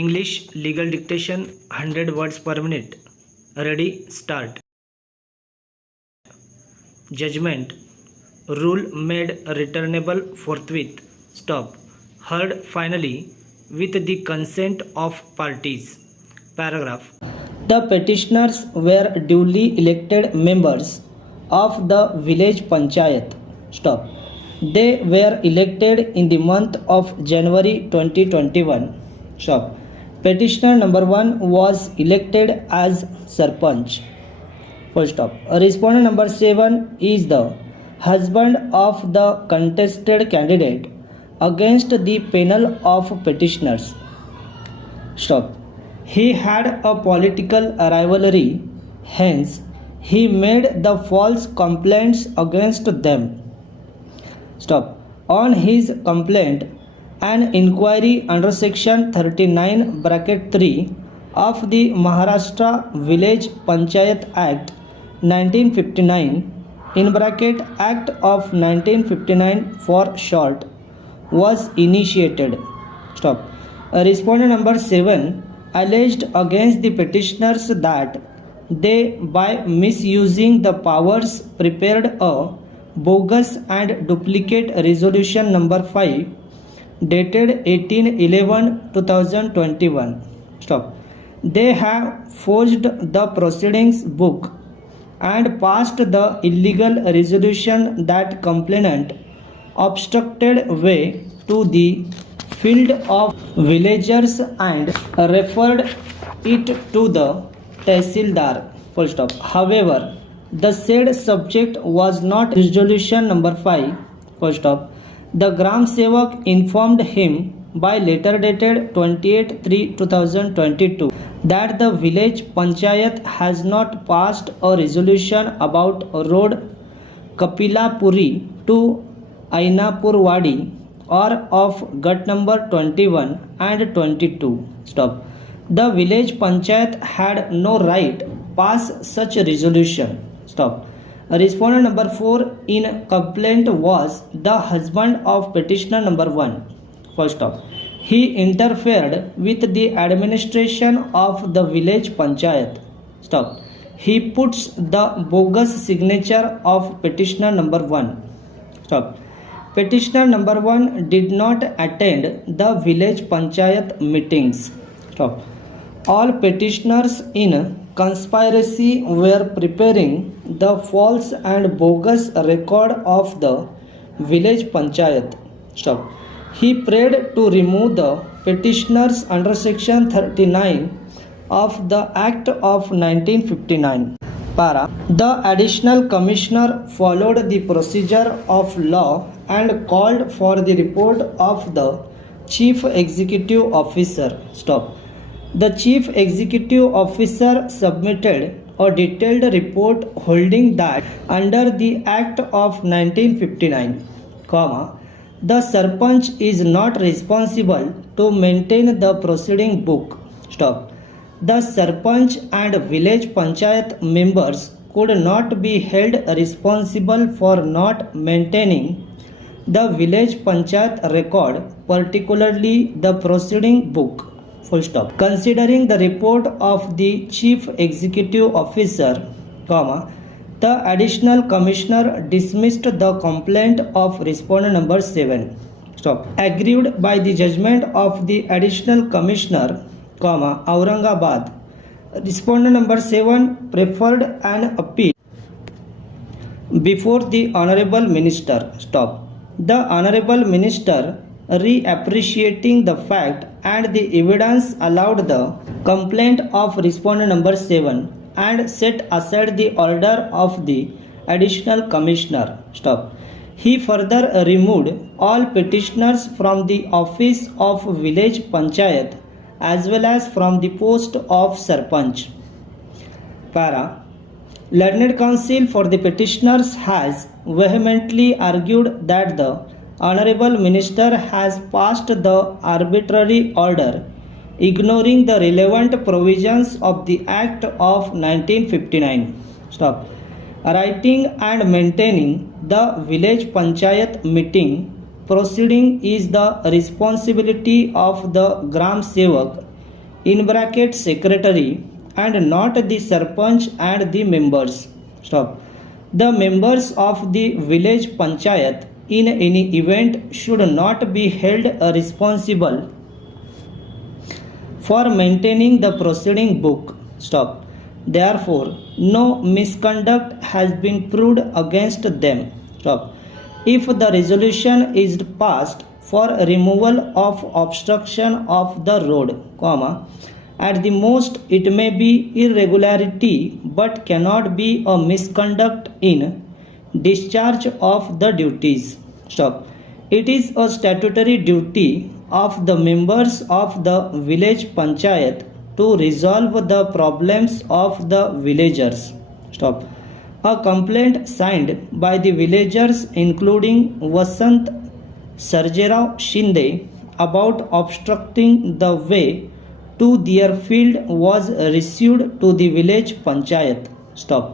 English legal dictation 100 words per minute. Ready, start. Judgment. Rule made returnable forthwith. Stop. Heard finally with the consent of parties. Paragraph. The petitioners were duly elected members of the village panchayat. Stop. They were elected in the month of January 2021. Stop. Petitioner number 1 was elected as Sarpanch. Full stop. Respondent number 7 is the husband of the contested candidate against the panel of petitioners. Stop. He had a political rivalry, hence he made the false complaints against them. Stop. On his complaint, an inquiry under section 39 bracket 3 of the Maharashtra Village Panchayat Act 1959 in bracket Act of 1959 for short was initiated. Stop. Respondent number 7 alleged against the petitioners that they, by misusing the powers, prepared a bogus and duplicate resolution number 5 dated 18/11/2021. Stop. They have forged the proceedings book and passed the illegal resolution that complainant obstructed way to the field of villagers and referred it to the Tehsildar. Full stop. However, the said subject was not resolution number 5. Full stop. The Gram Sevak informed him by letter dated 28/3/2022 that the village panchayat has not passed a resolution about road Kapilapuri to Ainapurwadi or of gut number 21 and 22. Stop. The village panchayat had no right pass such a resolution. Stop. Respondent number 4 in complaint was the husband of petitioner number 1. First stop. He interfered with the administration of the village panchayat. Stop. He puts the bogus signature of petitioner number 1. Stop. Petitioner number 1 did not attend the village panchayat meetings. Stop. All petitioners in conspiracy were preparing the false and bogus record of the village panchayat. Stop. He prayed to remove the petitioners under section 39 of the Act of 1959. Para. The additional commissioner followed the procedure of law and called for the report of the chief executive officer. Stop. The chief executive officer submitted a detailed report holding that under the Act of 1959, the Sarpanch is not responsible to maintain the proceeding book. Stop. The Sarpanch and village panchayat members could not be held responsible for not maintaining the village panchayat record, particularly the proceeding book. Full stop. Considering the report of the chief executive officer, the additional commissioner dismissed the complaint of respondent number 7. Stop. Aggrieved by the judgment of the additional commissioner, Aurangabad, respondent number 7 preferred an appeal before the honorable minister. Stop. The honorable minister, reappreciating the fact and the evidence, allowed the complaint of respondent number 7 and set aside the order of the additional commissioner. Stop. He further removed all petitioners from the office of village panchayat as well as from the post of Sarpanch. Para. Learned counsel for the petitioners has vehemently argued that the Honorable Minister has passed the arbitrary order ignoring the relevant provisions of the Act of 1959. Stop. Writing and maintaining the village panchayat meeting proceeding is the responsibility of the Gram Sevak in bracket secretary and not the sarpanch and the members. Stop. The members of the village panchayat in any event should not be held responsible for maintaining the proceeding book. Stop. Therefore, no misconduct has been proved against them. Stop. If the resolution is passed for removal of obstruction of the road, comma, at the most it may be irregularity but cannot be a misconduct in discharge of the duties. Stop. It is a statutory duty of the members of the village panchayat to resolve the problems of the villagers. Stop. A complaint signed by the villagers including Vasant Sarjerao Shinde about obstructing the way to their field was received to the village panchayat. Stop.